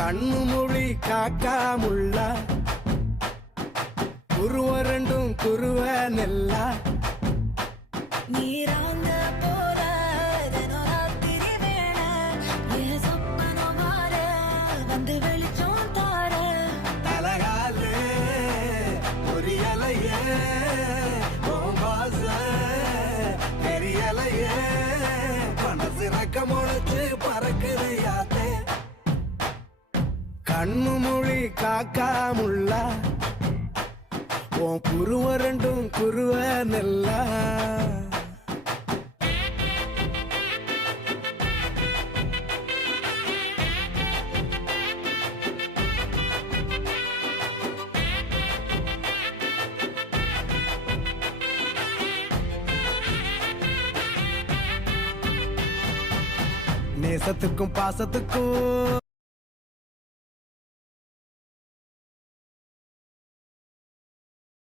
கண்ணு மொழி காக்காமுள்ள குருவ ரெண்டும் குருவ நெல்லா நீராங்க போல தினராத்திரி வேண என் சொப்பனோ மாற வந்து வெளிச்சம் தார தலகாலே பொரியலையே ஓம்பாச பெரியலையே மனசு ரக்க முளைச்சு பறக்குது யாத்தே கண்ணு மொழி காக்காமுள்ள உன் குருவ ரெண்டும் குருவ நெல்லா நேசத்துக்கும் பாசத்துக்கும்